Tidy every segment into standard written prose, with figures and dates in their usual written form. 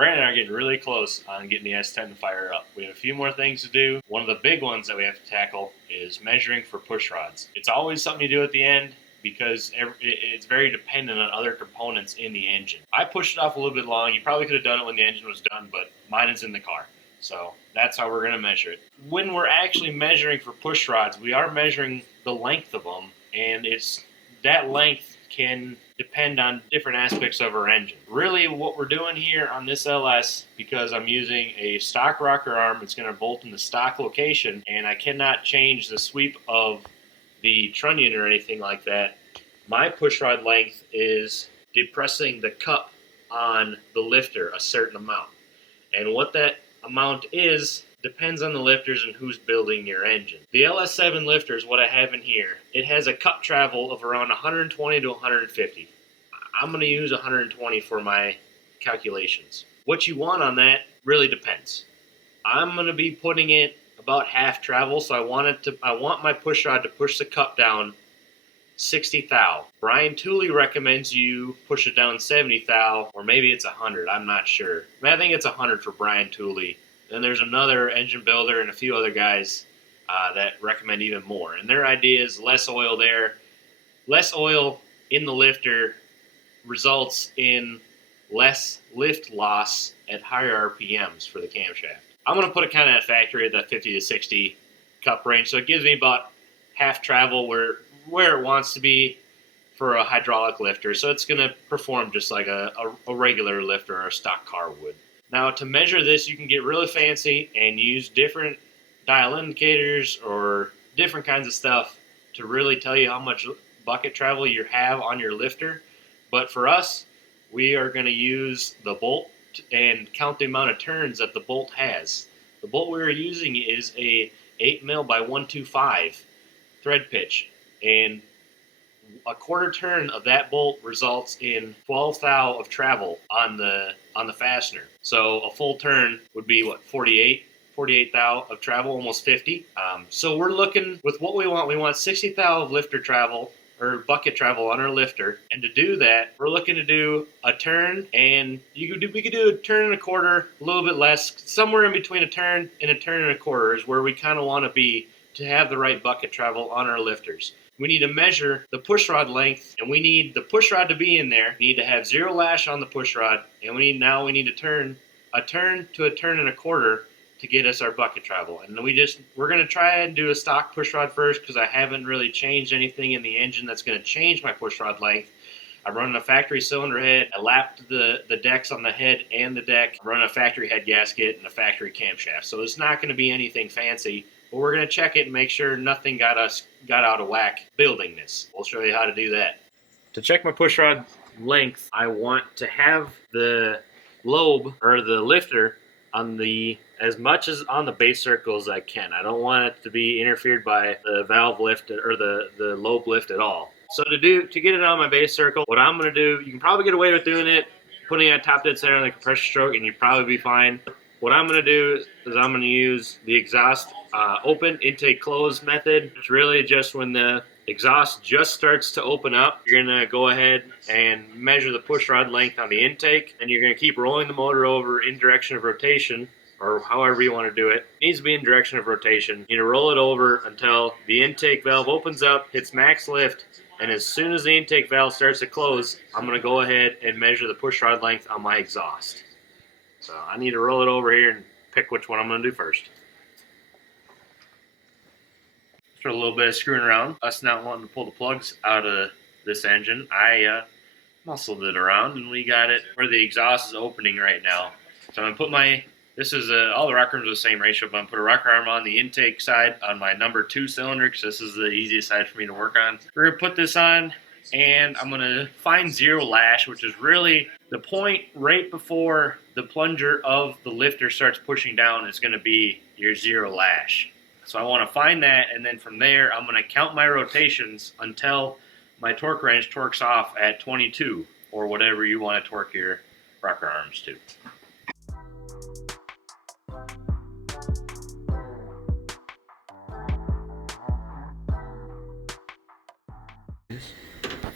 Brandon and I are getting really close on getting the S10 to fire up. We have a few more things to do. One of the big ones that we have to tackle is measuring for push rods. It's always something you do at the end because it's very dependent on other components in the engine. I pushed it off a little bit long. You probably could have done it when the engine was done, but mine is in the car. So that's how we're going to measure it. When we're actually measuring for push rods, we are measuring the length of them, and it's that length can depend on different aspects of our engine. Really what we're doing here on this LS, because I'm using a stock rocker arm, it's going to bolt in the stock location, and I cannot change the sweep of the trunnion or anything like that. My pushrod length is depressing the cup on the lifter a certain amount. And what that amount is depends on the lifters and who's building your engine. The LS7 lifters, what I have in here, it has a cup travel of around 120 to 150. I'm going to use 120 for my calculations. What you want on that really depends. I'm going to be putting it about half travel, so I want my push rod to push the cup down 60 thou. Brian Tooley recommends you push it down 70 thou, or maybe it's 100. I'm not sure. I think it's 100 for Brian Tooley. Then there's another engine builder and a few other guys that recommend even more. And their idea is less oil there. Less oil in the lifter results in less lift loss at higher RPMs for the camshaft. I'm going to put it kind of at factory at that 50 to 60 cup range, so it gives me about half travel where it wants to be for a hydraulic lifter. So it's going to perform just like a regular lifter or a stock car would. Now, to measure this, you can get really fancy and use different dial indicators or different kinds of stuff to really tell you how much bucket travel you have on your lifter. But for us, we are going to use the bolt and count the amount of turns that the bolt has. The bolt we're using is a 8 mil by 125 thread pitch, and a quarter turn of that bolt results in 12 thou of travel on the fastener. So a full turn would be what, 48 thou of travel, almost 50. So we're looking with what we want 60 thou of lifter travel or bucket travel on our lifter. And to do that, we're looking to do a turn, and we could do a turn and a quarter, a little bit less, somewhere in between a turn and a quarter is where we kind of want to be to have the right bucket travel on our lifters. We need to measure the pushrod length, and we need the pushrod to be in there. We need to have zero lash on the pushrod, and we need to turn a turn to a turn and a quarter to get us our bucket travel. And we're going to try and do a stock pushrod first because I haven't really changed anything in the engine that's going to change my pushrod length. I'm running a factory cylinder head. I lapped the decks on the head and the deck. I'm running a factory head gasket and a factory camshaft. So it's not going to be anything fancy. But we're going to check it and make sure nothing got out of whack building this. We'll show you how to do that. To check my pushrod length, I want to have the lobe or the lifter on as much as on the base circle as I can. I don't want it to be interfered by the valve lift or the lobe lift at all. So to get it on my base circle, what I'm going to do, you can probably get away with doing it, putting it at top dead center on the compression stroke, and you'd probably be fine. What I'm going to do is I'm going to use the exhaust open, intake, close method. It's really just when the exhaust just starts to open up, you're going to go ahead and measure the pushrod length on the intake, and you're going to keep rolling the motor over in direction of rotation, or however you want to do it. It needs to be in direction of rotation. You need to roll it over until the intake valve opens up, hits max lift, and as soon as the intake valve starts to close, I'm going to go ahead and measure the pushrod length on my exhaust. So I need to roll it over here and pick which one I'm going to do first. After a little bit of screwing around, us not wanting to pull the plugs out of this engine, I muscled it around and we got it where the exhaust is opening right now. So I'm going to put all the rocker arms are the same ratio, but I'm going to put a rocker arm on the intake side on my number 2 cylinder because this is the easiest side for me to work on. We're going to put this on, and I'm going to find zero lash, which is really the point right before the plunger of the lifter starts pushing down is going to be your zero lash. So I want to find that, and then from there I'm going to count my rotations until my torque wrench torques off at 22 or whatever you want to torque your rocker arms to.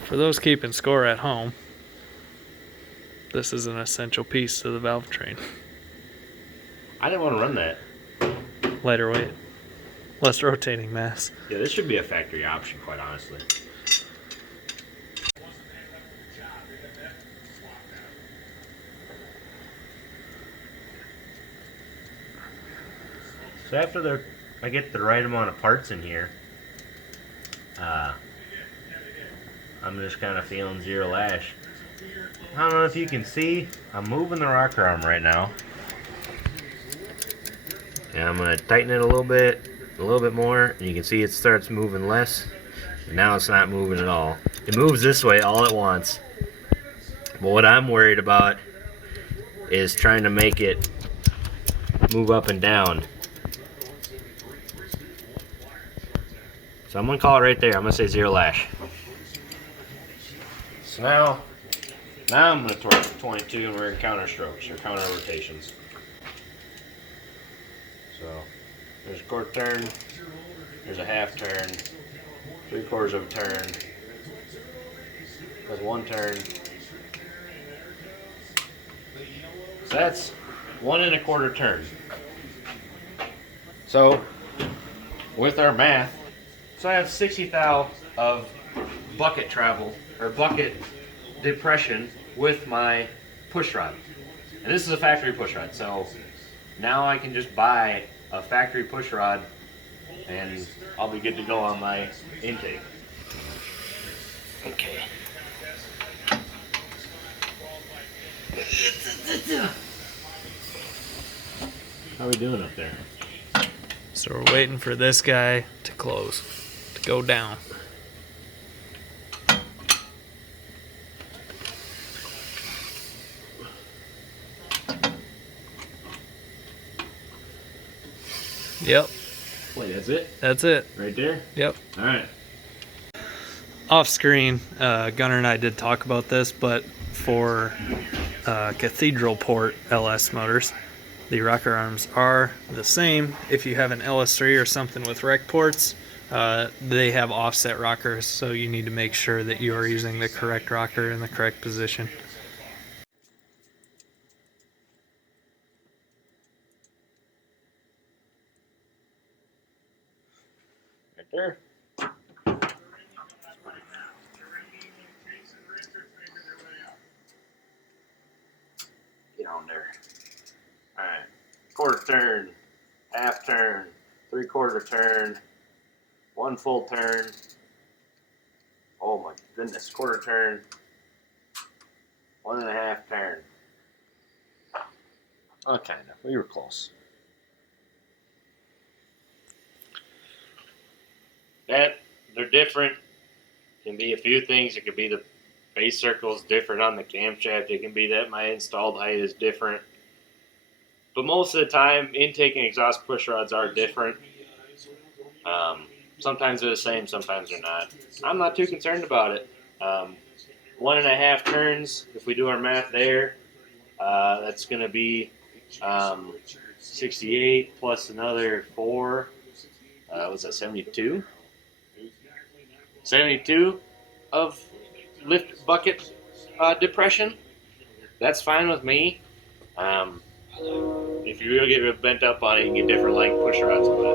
For those keeping score at home, This is an essential piece to the valve train. I didn't want to run that. Lighter weight, less rotating mass. Yeah, this should be a factory option, quite honestly. So after I get the right amount of parts in here, I'm just kind of feeling zero lash. I don't know if you can see, I'm moving the rocker arm right now. And I'm going to tighten it a little bit more, and you can see it starts moving less. And now it's not moving at all. It moves this way all at once. But what I'm worried about is trying to make it move up and down. So I'm going to call it right there. I'm going to say zero lash. So now I'm going to torque to 22, and we're in counter strokes or counter rotations. So there's a quarter turn, there's a half turn, 3/4 of a turn, there's 1 turn. So that's 1 1/4 turn. So with our math, so I have 60 thou of bucket travel or bucket depression with my push rod. And this is a factory push rod, so now I can just buy a factory push rod and I'll be good to go on my intake. Okay. How are we doing up there? So we're waiting for this guy to close, to go down. Yep. Wait, that's it? That's it. Right there? Yep. All right. Off screen, Gunnar and I did talk about this, but for cathedral port LS motors, the rocker arms are the same. If you have an LS3 or something with rec ports, they have offset rockers, so you need to make sure that you are using the correct rocker in the correct position. Right there. Get on there. All right. Quarter turn, half turn, 3/4 turn, 1 full turn. Oh my goodness, quarter turn, 1 1/2 turn. Oh, kind of. We were close. They're different. Can be a few things. It could be the base circle is different on the camshaft. It can be that my installed height is different. But most of the time, intake and exhaust push rods are different. Sometimes they're the same, sometimes they're not. I'm not too concerned about it. 1 1/2 turns, if we do our math there, that's going to be 68 plus another 4. Was that 72? 72 of lift bucket depression. That's fine with me. If you really get bent up on it, you can get different length push rods with it.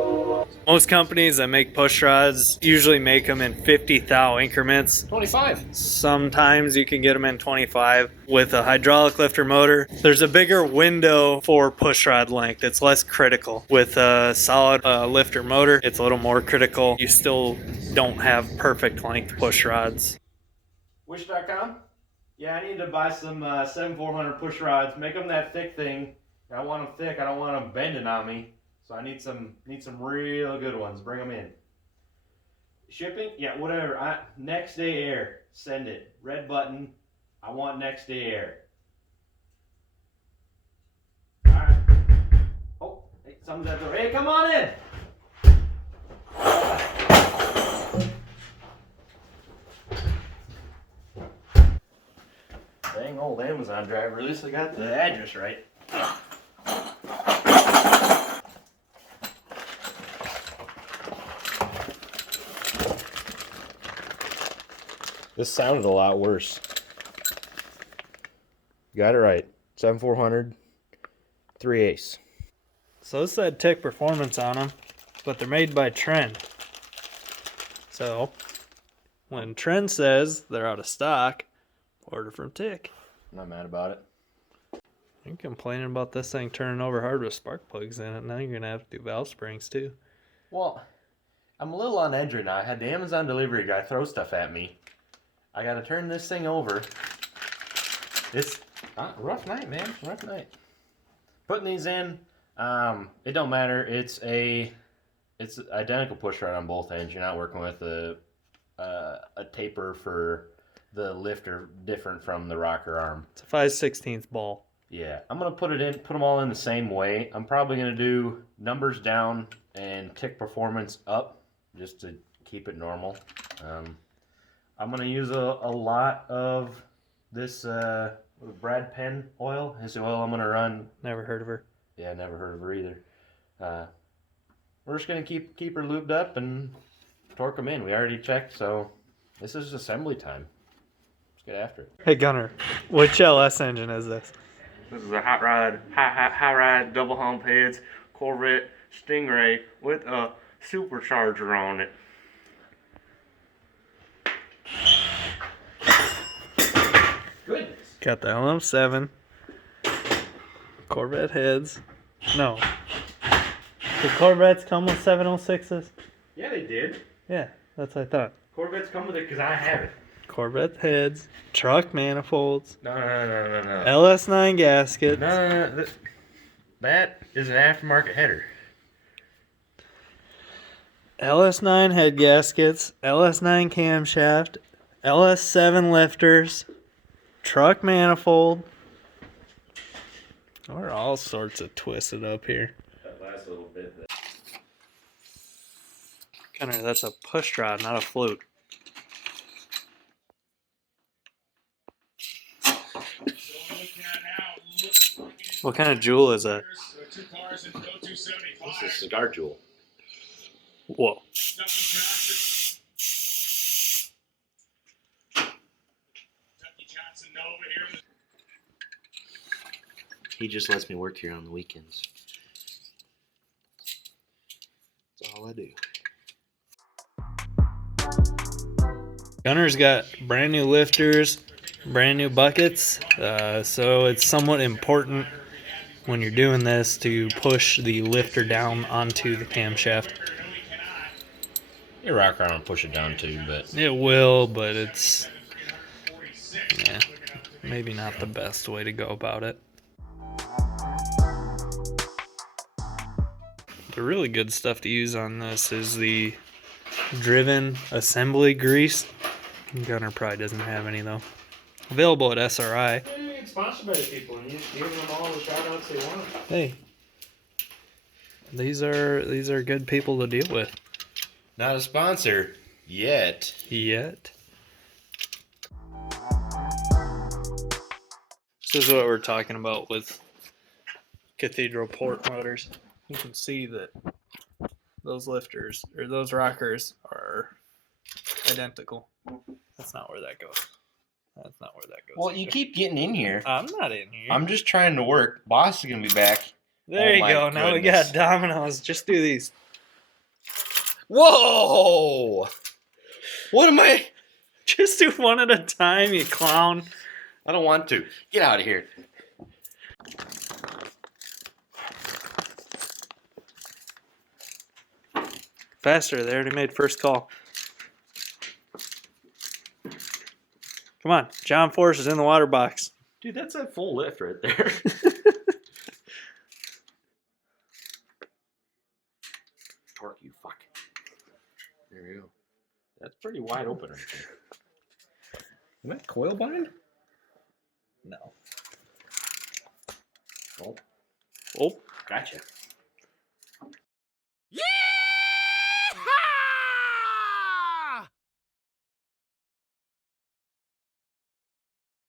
Most companies that make push rods usually make them in 50 thou increments. 25. Sometimes you can get them in 25. With a hydraulic lifter motor, there's a bigger window for push rod length. It's less critical. With a solid lifter motor, it's a little more critical. You still don't have perfect length push rods. Wish.com? Yeah, I need to buy some 7400 push rods. Make them that thick thing. I want them thick. I don't want them bending on me. So I need some real good ones. Bring them in. Shipping? Yeah, whatever. Next day air. Send it. Red button. I want next day air. All right. Oh, hey, someone's at the door. Hey, come on in. Dang old Amazon driver. At least I got the address right. This sounded a lot worse. got it right. 7400, 3/8. So this said Tick Performance on them, but they're made by Trend. So when Trend says they're out of stock, order from Tick. I'm not mad about it. You're complaining about this thing turning over hard with spark plugs in it. Now you're going to have to do valve springs too. Well, I'm a little on edge right now. I had the Amazon delivery guy throw stuff at me. I got to turn this thing over. It's a rough night, man. Rough night. Putting these in, it don't matter. It's identical push rod on both ends. You're not working with a taper for the lifter different from the rocker arm. It's a 5/16 ball. Yeah, I'm gonna put them all in the same way. I'm probably gonna do numbers down and Tick Performance up, just to keep it normal. I'm gonna use a lot of this Brad Penn oil. His oil I'm gonna run. Never heard of her. Yeah, never heard of her either. We're just gonna keep her lubed up and torque them in. We already checked, so this is assembly time. Let's get after it. Hey Gunnar, which LS engine is this? This is a hot rod double hump heads Corvette Stingray with a supercharger on it. Goodness. Got the LM7, Corvette heads. No. The Corvettes come with 706s? Yeah, they did. Yeah, that's what I thought. Corvettes come with it because I have it. Corvette heads, truck manifolds, No. LS9 gaskets. No. That is an aftermarket header. LS9 head gaskets, LS9 camshaft, LS7 lifters, truck manifold. We're all sorts of twisted up here. That last little bit. Gunnar, that's a Pushrod, not a flute. What kind of jewel is that? This is cigar jewel. Whoa. He just lets me work here on the weekends. That's all I do. Gunnar's got brand new lifters, brand new buckets, so it's somewhat important when you're doing this to push the lifter down onto the camshaft. Your rocker arm will push it down too, but It will, but it's, yeah, maybe not the best way to go about it. The really good stuff to use on this is the driven assembly grease. Gunnar probably doesn't have any though. Available at SRI. It's sponsored by the people, and you give them all the shout outs they want. Hey, these are good people to deal with. not a sponsor yet. Yet. This is what we're talking about with cathedral port motors. You can see that those lifters or those rockers are identical. That's not where that goes. That's not where that goes. Well, you keep getting in here. I'm not in here. I'm just trying to work. Boss is gonna be back. There Oh you my go. Now we goodness. got dominoes. Just do these. Whoa! What am I? Just do one at a time, you clown. I don't want to. Get out of here. Faster. They already made first call. Come on. John Force is in the water box. Dude, that's a full lift right there. Torque, you fuck. There we go. That's pretty wide open right there. Am I coil bind? No. Oh, Oh, gotcha.